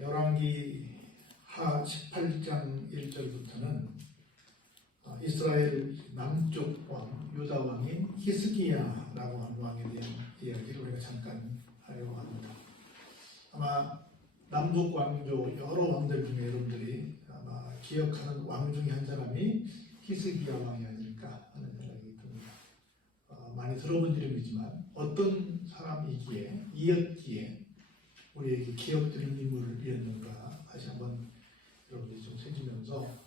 열왕기하 18장 1절부터는 이스라엘 남쪽 왕 유다 왕인 히스기야라고 하는 왕에 대한 이야기를 우리가 잠깐 하려고 합니다. 아마 남북 왕조 여러 왕들 중에 여러분들이 아마 기억하는 왕 중에 한 사람이 히스기야 왕이 아닐까 하는 생각이 듭니다. 많이 들어본 이름이지만 어떤 사람이기에 이었기에 우리에게 기억되는 인물이었는가 다시 한번 여러분들이 좀 세주면서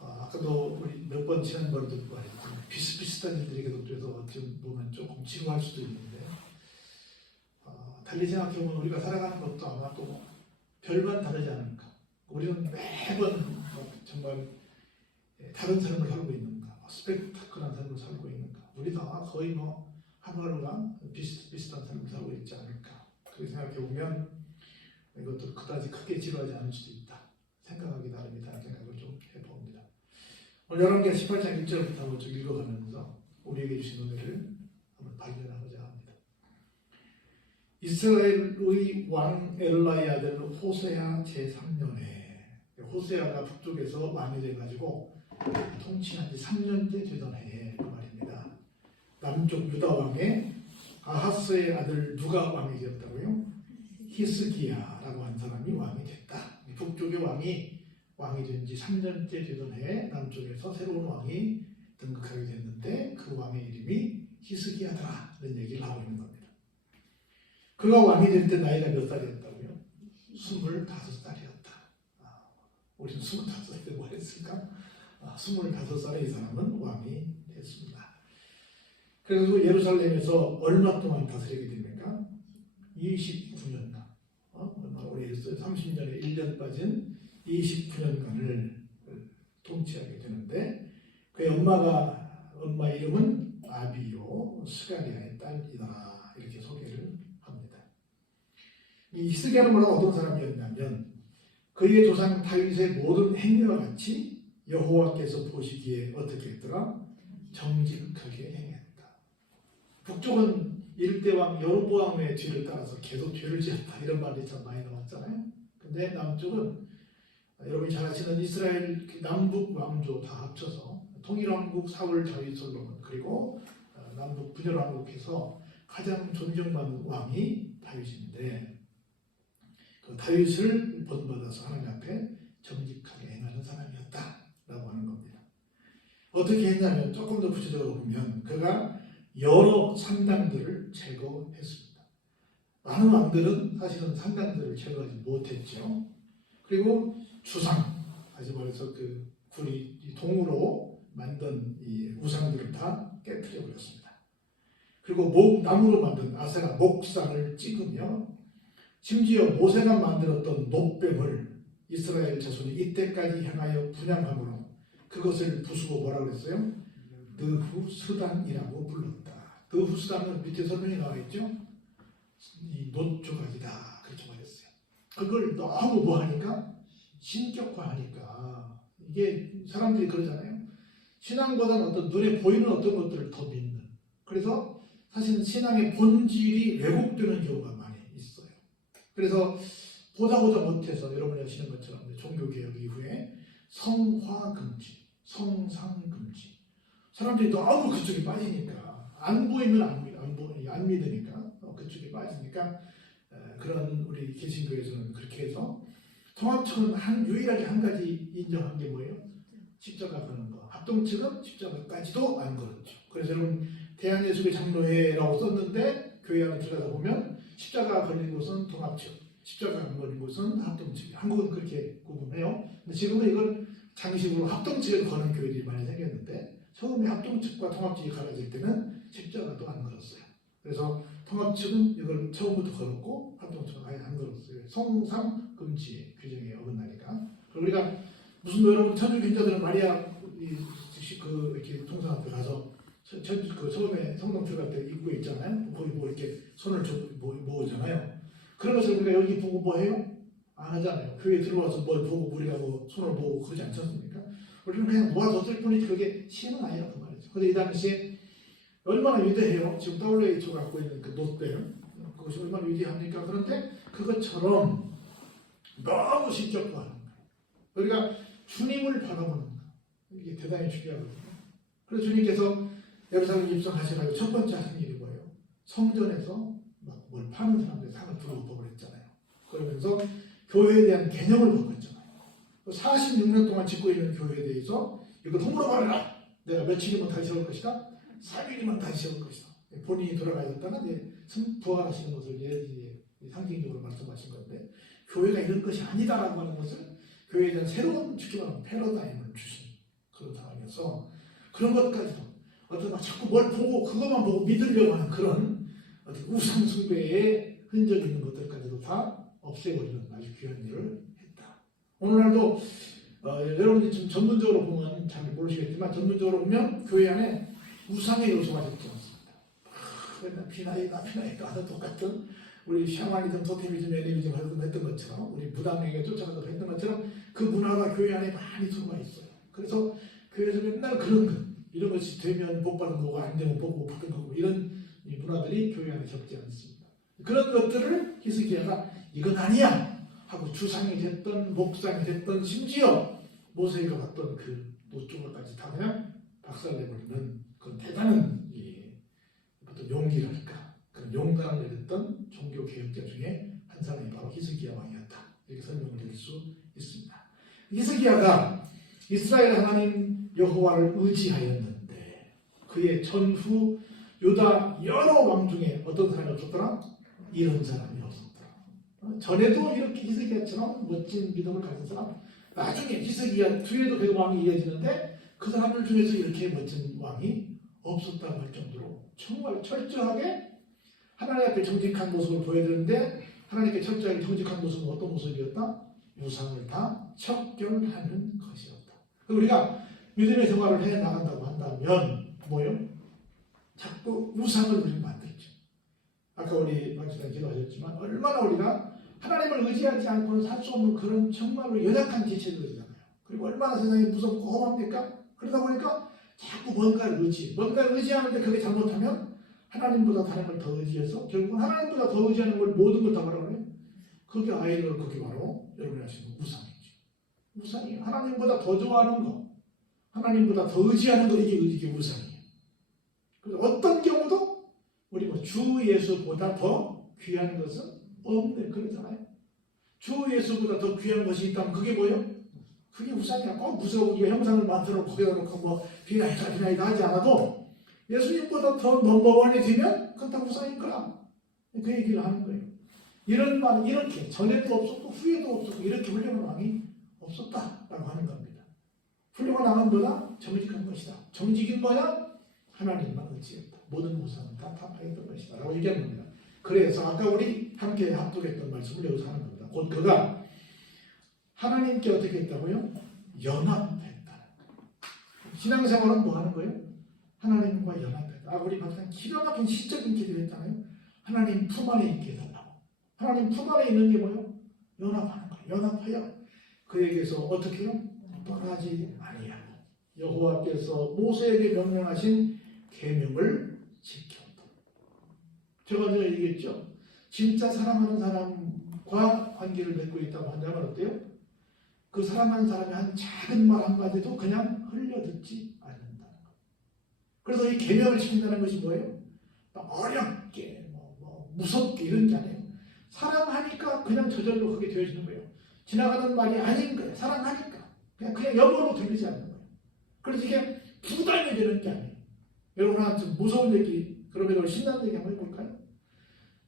아까도 우리 몇 번 지난번에도 말했지만 비슷비슷한 일들이 계속돼서 어떻게 보면 조금 지루할 수도 있는데 달리 생각해보면 우리가 살아가는 것도 아마 또 별반 다르지 않을까. 우리는 매번 정말 다른 삶을 살고 있는가, 스펙타클한 삶을 살고 있는가. 우리 다 거의 하루하루가 비슷비슷한 삶을 살고 있지 않을까. 그렇게 생각해보면 이것도 그다지 크게 지루하지 않을 수도 있다. 생각하기 나름이다 생각을 좀 해봅니다. 오늘 열왕기 18장 1절부터 한번 쭉 읽어가면서 우리에게 주신 은혜를 한번 발견하고자 합니다. 이스라엘의 왕 엘라의 아들 호세아 제3년에 호세아가 북쪽에서 왕이 돼가지고 통치한 지 3년째 되던 해에 그 말입니다. 남쪽 유다 왕의 아하스의 아들 누가 왕이 되었다고요? 히스기야라고 한 사람이 왕이 됐다. 북쪽의 왕이 된 지 3년째 되던 해에 남쪽에서 새로운 왕이 등극하게 됐는데 그 왕의 이름이 히스기야더라 이런 얘기를 하고 있는 겁니다. 그가 왕이 될 때 나이가 몇 살이었다고요? 25살이었다. 우리는 25살 때 뭐 했을까? 25살에 이 사람은 왕이 됐습니다. 그래서 예루살렘에서 얼마 동안 다스리게 됩니까? 29년간. 얼마 오래 했어요. 30년에 1년 빠진 29년간을 통치하게 되는데 그의 엄마 이름은 아비요 스가리아의 딸이다 이렇게 소개를 합니다. 이 히스기야는 어떤 사람이었냐면 그의 조상 다윗의 모든 행위와 같이 여호와께서 보시기에 어떻게 했더라? 정직하게 행했다. 북쪽은 일대왕 여로보암의 뒤를 따라서 계속 죄를 지었다 이런 말이 참 많이 나왔잖아요. 근데 남쪽은 여러분이 잘 아시는 이스라엘 남북 왕조 다 합쳐서 통일왕국 사울 다윗 솔로몬 그리고 남북 분열왕국에서 가장 존경받는 왕이 다윗인데 그 다윗을 본받아서 하나님 앞에 정직하게 행하는 사람이었다라고 하는 겁니다. 어떻게 했냐면 조금 더 구체적으로 보면 그가 여러 산당들을 제거했습니다. 많은 왕들은 사실은 산당들을 제거하지 못했죠. 그리고 주상, 다시 말해서 그 동으로 만든 이 우상들을 다 깨뜨려 버렸습니다. 그리고 나무로 만든 아세라 목상을 찍으며 심지어 모세가 만들었던 놋뱀을 이스라엘 자손이 이때까지 향하여 분양함으로 그것을 부수고 뭐라고 그랬어요? 느후스단이라고 불렀다. 느후스단은 밑에 설명이 나와 있죠? 이 놋조각이다. 그렇게 말했어요. 그걸 너무 뭐하니까? 신격화하니까 이게 사람들이 그러잖아요. 신앙보다는 어떤 눈에 보이는 어떤 것들을 더 믿는. 그래서 사실은 신앙의 본질이 왜곡되는 경우가 많이 있어요. 그래서 보다 못해서 여러분이 아시는 것처럼 종교개혁 이후에 성화금지, 성상금지 사람들이 너무 그쪽에 빠지니까 안 보이면 안 믿으니까 그쪽에 빠지니까 그런 우리 개신교에서는 그렇게 해서 통합 측은 유일하게 한 가지 인정한 게 뭐예요? 십자가 거는 거. 합동 측은 십자가까지도 안 걸었죠. 그래서 여러분 대한예수교 장로회라고 썼는데 교회 안에 들어가서 보면 십자가 걸린 곳은 통합 측, 십자가 안 걸린 곳은 합동 측. 한국은 그렇게 구분해요. 근데 지금은 이걸 장식으로 합동 측에 거는 교회들이 많이 생겼는데 처음에 합동 측과 통합 측이 갈라질 때는 십자가도 안 걸었어요. 그래서 통합 측은 이걸 처음부터 걸었고 합동 측은 아예 안 걸었어요. 성상 금지 규정에 어긋나니까. 우리가 무슨 여러분 천주 교인자들은 마리아 이렇게 동상 앞에 가서 처음에 성당 들어갈 때 입구에 있잖아요. 거기 이렇게 손을 모으잖아요. 그런 것을 우리가 여기 보고 뭐 해요? 안 하잖아요. 교회 들어와서 뭘 보고 우리가 손을 모으고 그러지 않습니까? 우리는 그냥 모아뒀을 뿐이지 그게 신은 아니라고 말이죠. 근데 이 당시에 얼마나 위대해요. 지금 WHO가 갖고 있는 그 놋뱀 그것이 얼마나 위대합니까? 그런데 그것처럼 너무 신격화하는 거예요. 우리가 주님을 바라보는 거. 이게 대단히 중요하거든요. 그래서 주님께서 예루살렘 입성하셔가지고 첫 번째 하신 일이 뭐예요? 성전에서 막 뭘 파는 사람들 상을 들어오고 그랬잖아요. 그러면서 교회에 대한 개념을 바꿨잖아요. 46년 동안 짓고 있는 교회에 대해서 이걸 허물어 버려라. 내가 며칠이면 다시 올 것이다. 3일이면 다시 올 것이다. 본인이 돌아가셨다가 이제 부활하시는 것을 상징적으로 말씀하신 건데, 교회가 이런 것이 아니다라고 하는 것을 교회에 대한 새로운 쉽게 말하면 패러다임을 주신 그런 상황이어서, 그런 것까지도 어떤 막 자꾸 뭘 보고 그것만 보고 믿으려고 하는 그런 어떤 우상 숭배의 흔적이 있는 것들까지도 다 없애버리는 아주 귀한 일을 했다. 오늘날도 여러분들이 좀 전문적으로 보면 잘 모르시겠지만, 전문적으로 보면 교회 안에 우상의 요소가 적지 않습니다. 맨날 피나이다 하는 똑같은, 우리 샤머니즘, 토테미즘, 애니미즘 했던 것처럼, 우리 무당에게 쫓아가서 했던 것처럼 그 문화가 교회 안에 많이 들어가 있어요. 그래서 교회에서 맨날 그런 것, 이런 것이 되면 복 받은 거고 안 되면 복 못 받은 거고, 이런 문화들이 교회 안에 적지 않습니다. 그런 것들을 히스기야가 이건 아니야 하고 주상이 됐던 목상이 됐던 심지어 모세가 봤던 그 노조가까지 다 그냥 박살내버리는 그런 대단한 어떤 용기랄까, 그런 용감을 내렸던 종교 개혁자 중에 한 사람이 바로 히스기야 왕이었다. 이렇게 설명을 드릴 수 있습니다. 히스기야가 이스라엘 하나님 여호와를 의지하였는데, 그의 전후 유다 여러 왕 중에 어떤 사람이 없었더라? 이런 사람이 없었더라. 전에도 이렇게 히스기야처럼 멋진 믿음을 가진 사람, 나중에 히스기야 뒤에도 그 왕이 이어지는데 그 사람들 중에서 이렇게 멋진 왕이 없었다고 할 정도로 정말 철저하게 하나님 앞에 정직한 모습을 보여드렸는데, 하나님께 철저하게 정직한 모습은 어떤 모습이었다? 우상을 다 척결하는 것이었다. 우리가 믿음의 생활을 해 나간다고 한다면 뭐예요? 자꾸 우상을 우리는 만들죠. 아까 우리 박지사님 기도하셨지만, 얼마나 우리가 하나님을 의지하지 않고는 살 수 없는 그런 정말로 연약한 지체들이잖아요. 그리고 얼마나 세상이 무섭고 험합니까? 그러다 보니까 자꾸 뭔가를 의지하는데 그게 잘못하면 하나님보다 다른 걸 더 의지해서 결국은 하나님보다 더 의지하는 걸 모든 걸 다 뭐라고 그래요? 그게 아이돌, 그게 바로 여러분이 아시는 우상이죠. 우상이 하나님보다 더 좋아하는 거, 하나님보다 더 의지하는 거, 이게 우상이에요. 그래서 어떤 경우도 우리 주 예수보다 더 귀한 것은 없네, 그러잖아요. 주 예수보다 더 귀한 것이 있다면 그게 뭐예요? 그게 우상이야. 꼭 무서워 형상을 만들어 거기다 놓고 비나이다 하지 않아도 예수님보다 더 넘버원이 되면 그건 다 우상인 거라. 그 얘기를 하는 거예요. 이런 말, 이렇게 전에도 없었고 후에도 없었고 이렇게 훌륭한 왕이 없었다라고 하는 겁니다. 훌륭한 왕보다 정직한 것이다. 정직인 뭐야? 하나님만 의지했다. 모든 우상은 다 타파했던 것이다 라고 얘기하는 겁니다. 그래서 아까 우리 함께 합독했던 말씀을 여기서 하는 겁니다. 곧 그가 하나님께 어떻게 했다고요? 연합했다. 신앙생활은 뭐 하는 거예요? 하나님과 연합했다. 우리 박사님 기가 막힌 시적인 기도를 했잖아요. 하나님 품 안에 있게 해달라고. 하나님 품 안에 있는 게 뭐예요? 연합하는 거예요. 연합하여 그에게서 어떻게 해요? 떠나지 아니하고 여호와께서 모세에게 명령하신 계명을 지켰다. 제가 얘기했죠. 진짜 사랑하는 사람과 관계를 맺고 있다고 한다면 어때요? 그 사랑하는 사람이 한 작은 말 한마디도 그냥 흘려듣지 않는다는 것. 그래서 이 계명을 지킨다는 것이 뭐예요? 어렵게 무섭게 이런 게 아니에요. 사랑하니까 그냥 저절로 그게 되어지는 거예요. 지나가는 말이 아닌 거예요. 사랑하니까 그냥 영어로 들리지 않는 거예요. 그래서 이게 부담이 되는 게 아니에요. 여러분한테 무서운 얘기, 그러면 신나는 얘기 한번 해볼까요?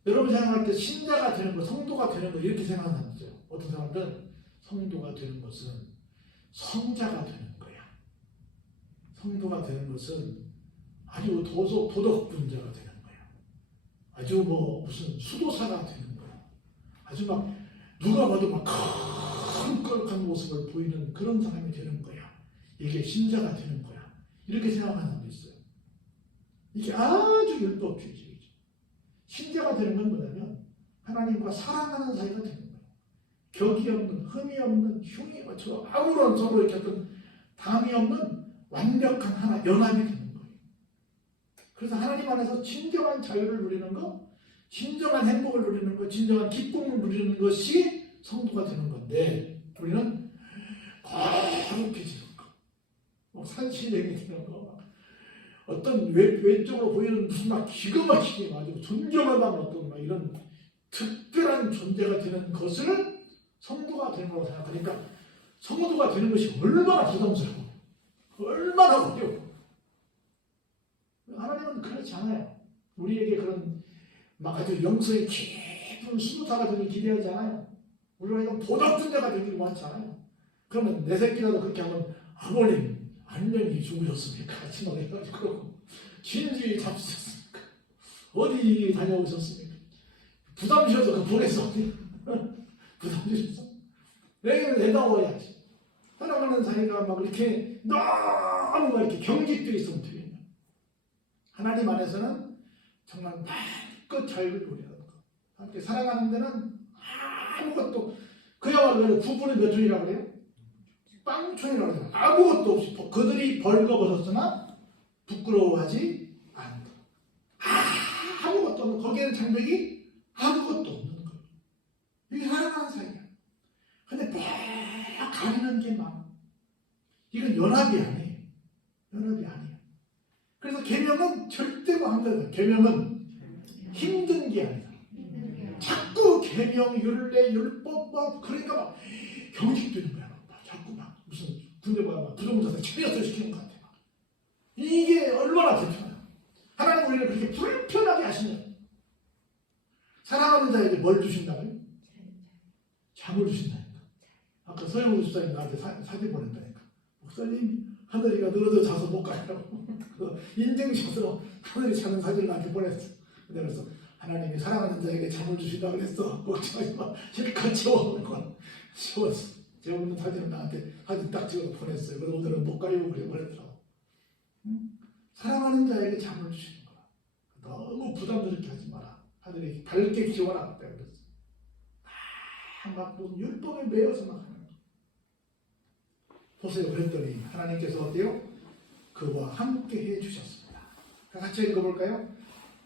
여러분 생각할 때 신자가 되는 거, 성도가 되는 거 이렇게 생각하는 거죠. 어떤 사람들은 성도가 되는 것은 성자가 되는 거야. 성도가 되는 것은 아주 도덕분자가 되는 거야. 아주 무슨 수도사가 되는 거야. 아주 막 누가 봐도 막 큰 모습을 보이는 그런 사람이 되는 거야. 이게 신자가 되는 거야. 이렇게 생각하는 사람도 있어요. 이게 아주 율법주의죠. 신자가 되는 건 뭐냐면 하나님과 사랑하는 사이가 되는 거예요. 격이 없는, 흠이 없는, 흉이 맞춰 아무런 서로 이렇게 어떤 담이 없는 완벽한 하나, 연합이 되는 거예요. 그래서 하나님 안에서 진정한 자유를 누리는 거, 진정한 행복을 누리는 것, 진정한 기쁨을 누리는 것이 성도가 되는 건데 우리는 거룩해지는 거, 뭐 산신령이 되는 거, 어떤 외적으로 보이는 무슨 막 기가 막히게 아주 존경할 만한 어떤 막 이런 특별한 존재가 되는 것을 성도가 되는 거라고 생각하니까 성도가 되는 것이 얼마나 부담스러워, 얼마나 어려워. 하나님은 그렇지 않아요. 우리에게 그런 막 아주 영성이 깊은 수도사가 되길 기대하지 않아요. 우리가 이런 도덕존재가 되길 원하지 않아요. 그러면 내 새끼라도 그렇게 하면 아버님 안녕히 주무셨습니까? 같이 막 해가지고 그러고 진주에 잡수셨습니까? 어디 다녀오셨습니까? 부담주셔서 그 보냈어. 부담주셔서 내가 내다워야지. 사랑하는 사이가 막 이렇게 너무 막 이렇게 경직되어 있으면 되겠냐. 하나님 안에서는 정말 마음껏 자유를 누리는 거. 함께 사랑하는 데는 아무것도, 그야말로 부부는 몇 종이라고 그래요? 빵촌이라고 그래요. 아무것도 없이 그들이 벌거벗었으나 부끄러워하지 않는다. 아무것도 없는, 거기에는 장벽이 아무것도 없는 거예요. 이게 사랑하는 사이야. 근데 막 가리는 게 많아. 이건 연합이 아니에요. 연합이 아니에요. 그래서 계명은 절대로 안 된다. 계명은 힘든 게 아니다. 자꾸 계명, 율례, 율법, 그러니까 막 경직되는 거야. 자꾸 막 무슨 군대 막 부정자세 체리어서 시키는 것 같아. 이게 얼마나 불편해. 하나님 우리를 그렇게 불편하게 하시냐. 사랑하는 자에게 뭘 주신다고요? 잠을 주신다니까. 아까 서영우 집사님 나한테 사진 보낸다니까. 목사님 하늘이가 늘어져 자서 못 가요. 인증샷으로 하늘이 자는 사진을 나한테 보냈어. 그래서 하나님이 사랑하는 자에게 잠을 주신다고 그랬어. 걱정하지 마. 실컷 채워놓은 건 채웠어. 재우는 사진을 나한테 사진 딱 찍어서 보냈어요. 그래서 오늘은 못 가요. 그래 보냈더라고. 사랑하는 자에게 잠을 주시는 거야. 너무 부담스럽게 하지 마라. 하늘이 밝게 키워라. 그랬어. 막 무슨 율법에 매여서 막 하는 거. 보세요. 그랬더니 하나님께서 어때요? 그와 함께 해주셨습니다. 같이 읽어볼까요?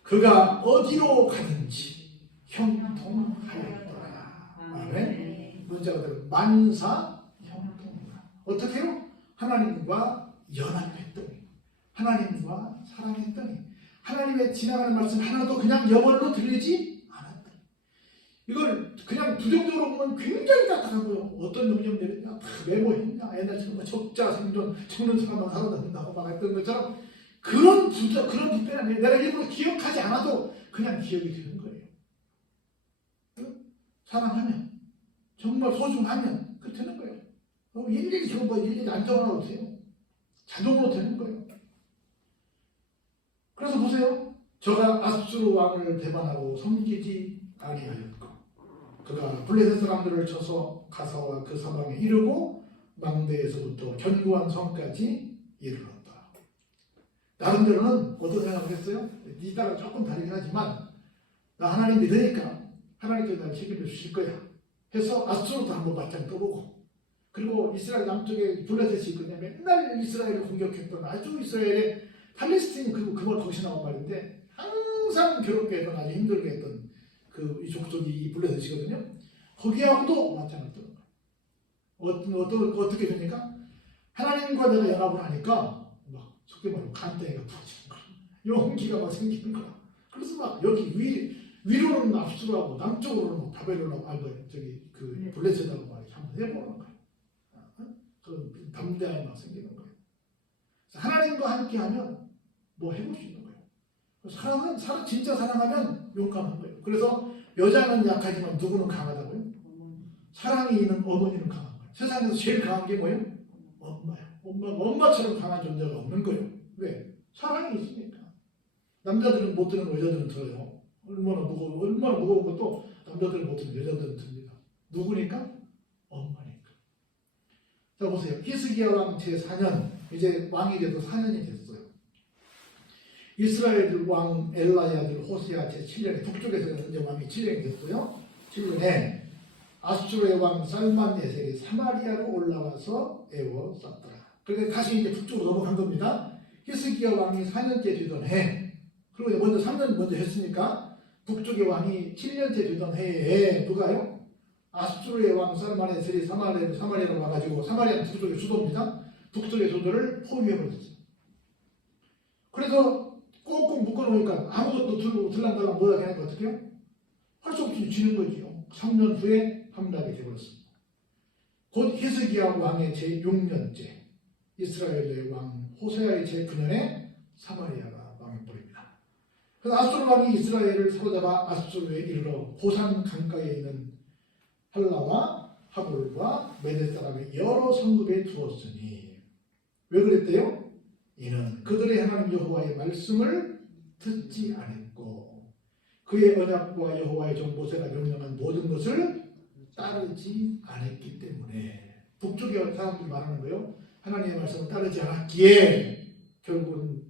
그가 어디로 가든지 형통하였더라. 아멘. 문자가 들어 만사 형통하라. 어떻게 해요? 하나님과 연합했더니, 하나님과 사랑했더니, 하나님의 지나가는 말씀 하나도 그냥 여벌로 들리지 않았더니. 이걸 그냥 부정적으로 보면 굉장히 딱딱하고요. 어떤 능력 내렸냐, 다 메모했냐, 옛날처럼 적자 생존, 죽는 사람만 살아남는다고 막 했던 것처럼 그런 부패는 아니에요. 내가 일부러 기억하지 않아도 그냥 기억이 되는 거예요. 사랑하면, 정말 소중하면 그렇게 되는 거예요. 일일이 저런 거 일일이 안 적어놔도 돼요. 자동으로 되는 거예요. 그래서 보세요. 저가 아수르 왕을 배반하고 섬기지 아니하였고, 그가 블레셋 사람들을 쳐서 가사와 그 사방에 이르고 망대에서부터 견고한 성까지 이르렀다. 나름대로는 어떤 생각을 했어요? 네 따라 조금 다르긴 하지만 나 하나님 믿으니까 하나님께서 나를 책임져 주실 거야 해서 아수르도 한번 바짝 떠보고, 그리고 이스라엘 남쪽에 블레셋이 있거든요. 맨날 이스라엘을 공격했던 아주 이스라엘의 팔레스틴이 그걸 거기서 나온 말인데 항상 괴롭게 했던, 아주 힘들게 했던 이 족속이 이 블레셋이거든요. 거기하고도 맞짱을 뜨는 거예요. 어떻게 됩니까? 하나님과 내가 연합을 하니까 막 속된 말로 간땡이가 부러지는 거야. 용기가 막 생기는 거야. 그래서 막 여기 위로는 압수하고 남쪽으로는 바벨론하고 그 블레셋하고 막 한번 해보는 거야. 그 담대함이 막 생기는 거예요. 하나님과 함께하면 뭐 해볼 수 있는 거예요. 진짜 사랑하면 용감한 거예요. 그래서 여자는 약하지만 누구는 강하다고요? 사랑이 있는 어머니는 강한 거예요. 세상에서 제일 강한 게 뭐예요? 엄마예요. 엄마처럼 강한 존재가 없는 거예요. 왜? 사랑이 있으니까. 남자들은 못 듣는 거 여자들은 들어요. 얼마나 무거운 것도 남자들은 못 듣는 여자들은 듭니다. 누구니까? 엄마니까. 자 보세요. 히스기야 왕 제4년, 이제 왕이 돼서 4년이 됐어요. 이스라엘 왕 엘라의 아들 호세아 제7년에 북쪽에서 이제 왕이 7년이 됐고요. 7년에 아수르의 왕 살만네셀이 사마리아로 올라와서 에워쌌더라. 그런데 다시 이제 북쪽으로 넘어간 겁니다. 히스기야 왕이 4년째 되던 해, 그리고 먼저 3년 먼저 했으니까 북쪽의 왕이 7년째 되던 해에 누가요? 아수르의 왕 살마네셀이 사마리아로 와가지고 사마리아는 북쪽의 수도입니다. 북쪽의 수도를 포위해버렸어요. 그래서 꽁꽁 묶어놓으니까 아무것도 들랑달랑 뭐라 하니까 어떻게 해요? 할 수 없이 지는 거지요. 3년 후에 함락이 되어버렸습니다. 곧 히스기야 왕의 제6년째 이스라엘의 왕 호세아의 제9년에 사마리아가 망해버립니다. 그래서 아수르 왕이 이스라엘을 사로잡아 아수르에 이르러 고산 강가에 있는 할라와 하볼과 메대 사람의 여러 성읍에 두었으니 왜 그랬대요? 이는 그들의 하나님 여호와의 말씀을 듣지 않았고 그의 언약과 여호와의 종 모세가 명령한 모든 것을 따르지 않았기 때문에 북쪽의 사람들이 말하는 거예요. 하나님의 말씀을 따르지 않았기에 결국은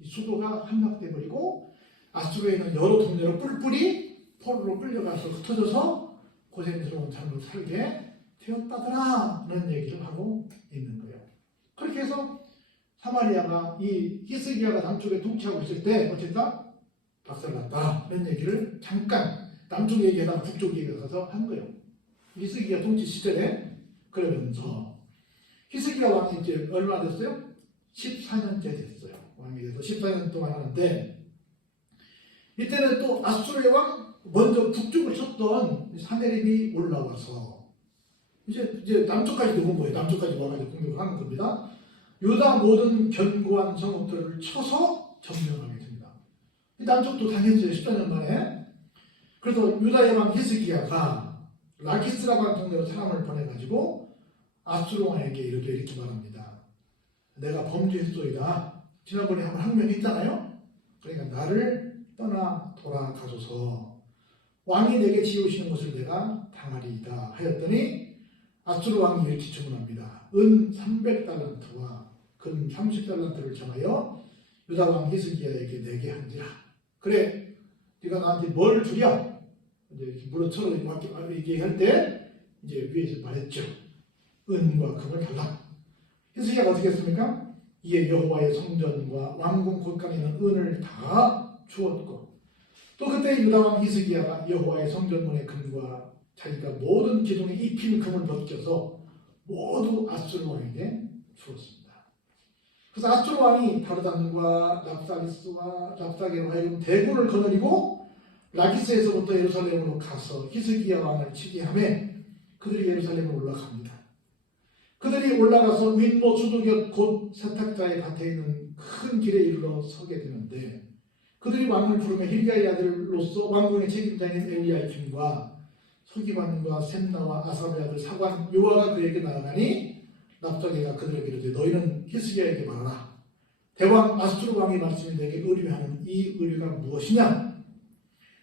이 수도가 함락돼 버리고 아수르에 있는 여러 동네로 뿔뿔이 포로로 끌려가서 흩어져서 고생스러운 삶을 살게 되었다더라는 얘기를 하고 있는 거예요. 그렇게 해서 사마리아가 이 히스기야가 남쪽에 통치하고 있을 때 어쨌다 박살났다는 얘기를 잠깐 남쪽 얘기에다가 북쪽 얘기에 가서 한 거예요. 히스기야 통치 시절에. 그러면서 히스기야 왕이 이제 얼마 됐어요? 14년째 됐어요. 왕이 돼서 14년 동안 하는데 이때는 또 아수르의 왕 먼저 북쪽을 쳤던 사네립이 올라와서 이제 남쪽까지 오는 거예요. 남쪽까지 와가지고 공격을 하는 겁니다. 유다 모든 견고한 성읍들을 쳐서 점령하게 됩니다. 남쪽도 당했어요. 14년 만에. 그래서 유다의 왕 히스기야가 라키스라고 하는 동네로 사람을 보내가지고 아수르 왕에게 이렇게 말합니다. 내가 범죄했소이다. 지난번에 한번 항명했잖아요. 그러니까 나를 떠나 돌아가소서. 왕이 내게 지으시는 것을 내가 당하리이다 하였더니 아수르 왕이 이렇게 주문합니다. 은 300달란트와 금 30달란트를 정하여 유다 왕 히스기야에게 내게 한지라. 그래, 네가 나한테 뭘 주랴? 이제 물어처럼 얘기할 때 이제 위에서 말했죠. 은과 금을 달라. 히스기야가 어떻게 했습니까? 이에 여호와의 성전과 왕궁 곳간에 있는 은을 다 주었고 또 그때 유다 왕 히스기야가 여호와의 성전문의 금과 자기가 모든 기둥에 입힌 금을 벗겨서 모두 아수르 왕에게 주었습니다. 그래서 아수르 왕이 다르단과 랍사기스와 랍사게로 하여금 대군을 거느리고 라기스에서부터 예루살렘으로 가서 히스기야 왕을 치게 하며 그들이 예루살렘으로 올라갑니다. 그들이 올라가서 윗모 수도곁 곧 세탁자의 밭에 있는 큰 길에 이르러 서게 되는데 그들이 왕을 부르며 힐기야의 아들로서 왕궁의 책임자인 엘리야kim과 서기관과 셈나와 아삽의 아들 사관 요아가 그에게 나아가니 납작이가 그들에게 이르되 너희는 히스기야에게 말하라. 대왕 아수르 왕이 말씀이 내게 의뢰하는 이 의뢰가 무엇이냐?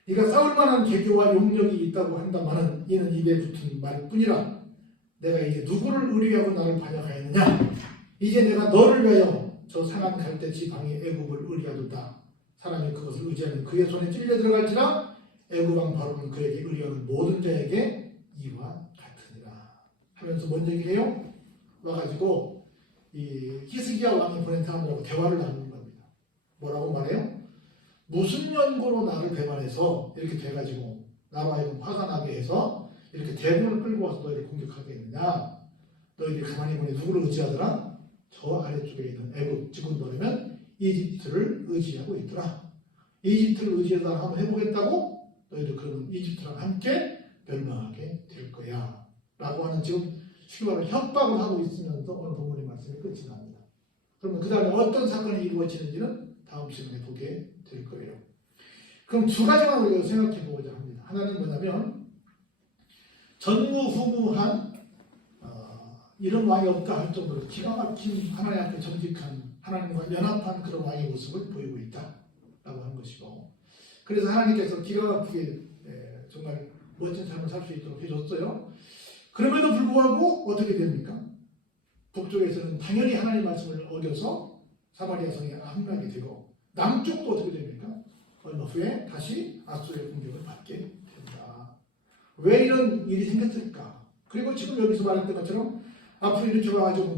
네가 싸울 만한 계교와 용력이 있다고 한다마는 이는 입에 붙은 말뿐이라. 내가 이제 누구를 의뢰하고 나를 반역하였느냐? 이제 내가 너를 위하여 저 상한 갈대 지방의 애굽을 의뢰하도다. 사람이 그것을 의지하면 그의 손에 찔려 들어갈지라. 애굽 왕 바로는 그에게 의뢰하는 모든 자에게 이와 같으니라 하면서 뭔 얘기를 해요? 와가지고 이 히스기야 왕이 보낸 사람들하고 대화를 나누는 겁니다. 뭐라고 말해요? 무슨 연고로 나를 배반해서 이렇게 돼가지고 나로 하여금 화가 나게 해서 이렇게 대군을 끌고 와서 너희를 공격하게 했느냐? 너희들이 가만히 보니 누구를 의지하더라? 저 아래쪽에 있는 애굽, 지금 뭐냐면 이집트를 의지하고 있더라. 이집트를 의지해서 한번 해보겠다고? 너희들 그러면 이집트랑 함께 멸망하게 될 거야 라고 하는 지금 슈가를 협박을 하고 있으면서 오늘 본문의 말씀이 끝이 납니다. 그러면 그 다음에 어떤 사건이 이루어지는지는 다음 시간에 보게 될 거예요. 그럼 두 가지만 우리가 생각해 보고자 합니다. 하나는 뭐냐면 전무후무한 이런 왕이 없다 할 정도로 기가 막힌 하나님 앞에 정직한 하나님과 연합한 그런 왕의 모습을 보이고 있다라고 하는 것이고 그래서 하나님께서 기가 막히게 정말 멋진 삶을 살 수 있도록 해줬어요. 그럼에도 불구하고 어떻게 됩니까? 북쪽에서는 당연히 하나님 말씀을 어겨서 사마리아 성에 함락이 되고 남쪽도 어떻게 됩니까? 얼마 후에 다시 아수르의 공격을 받게 됩니다. 왜 이런 일이 생겼을까? 그리고 지금 여기서 말했던 것처럼 앞으로 이렇게 와가지고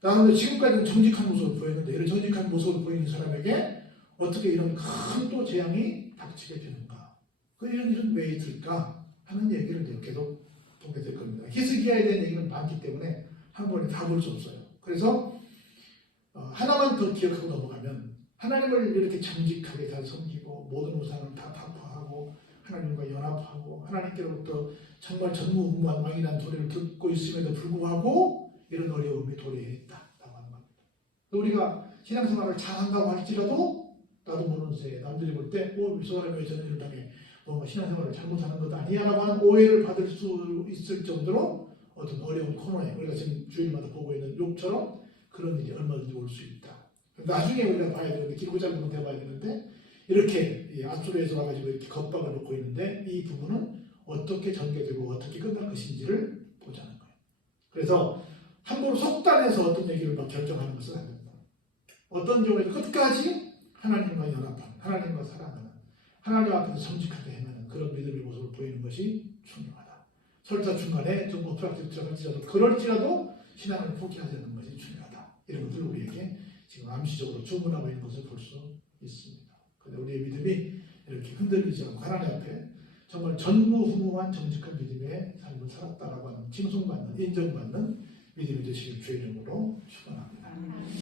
나는 지금까지는 정직한 모습을 보였는데 이런 정직한 모습을 보이는 사람에게 어떻게 이런 큰 또 재앙이 닥치게 되는가? 이런 일은 왜 있을까 하는 얘기를 이제 계속 보게 될 겁니다. 히스기야에 대한 얘기는 많기 때문에 한 번에 다 볼 수 없어요. 그래서 하나만 더 기억하고 넘어가면 하나님을 이렇게 정직하게 잘 섬기고 모든 우상을 다 타파하고 하나님과 연합하고 하나님께로부터 정말 전무후무한 왕이라는 소리를 듣고 있음에도 불구하고 이런 어려움이 도래해 있다라고 하는 겁니다. 우리가 신앙생활을 잘한다고 할지라도 나도 모르는 새에 남들이 볼 때 저 사람이 왜 저런 일을 당해 뭔가 신앙생활을 잘못하는 것 아니야라고 하는 오해를 받을 수 있을 정도로 어떤 어려운 코너에 우리가 지금 주일마다 보고 있는 욕처럼 그런 일이 얼마든지 올 수 있다. 나중에 우리가 봐야 되는데 길고 짧은 건 대봐야 되는데 이렇게 아수르에서 와가지고 이렇게 겁박을 놓고 있는데 이 부분은 어떻게 전개되고 어떻게 끝날 것인지를 보자는 거예요. 그래서 함부로 속단해서 어떤 얘기를 막 결정하는 것은 안 된다. 어떤 경우에도 끝까지 하나님과 연합한, 하나님과 사랑하는, 하나님 앞에서 정직하게 행하는 그런 믿음의 모습을 보이는 것이 중요하다. 설사 중간에 좀 오프라티브 들어갈지라도 그럴지라도 신앙을 포기하지 않는 것이 중요하다. 이런 것을 우리에게 지금 암시적으로 주문하고 있는 것을 볼 수 있습니다. 그런데 우리의 믿음이 이렇게 흔들리지 않고 하나님 앞에 정말 전무후무한 정직한 믿음의 삶을 살았다라고 하는 칭송받는, 인정받는 믿음이 되시길 주의 이름으로 축원합니다.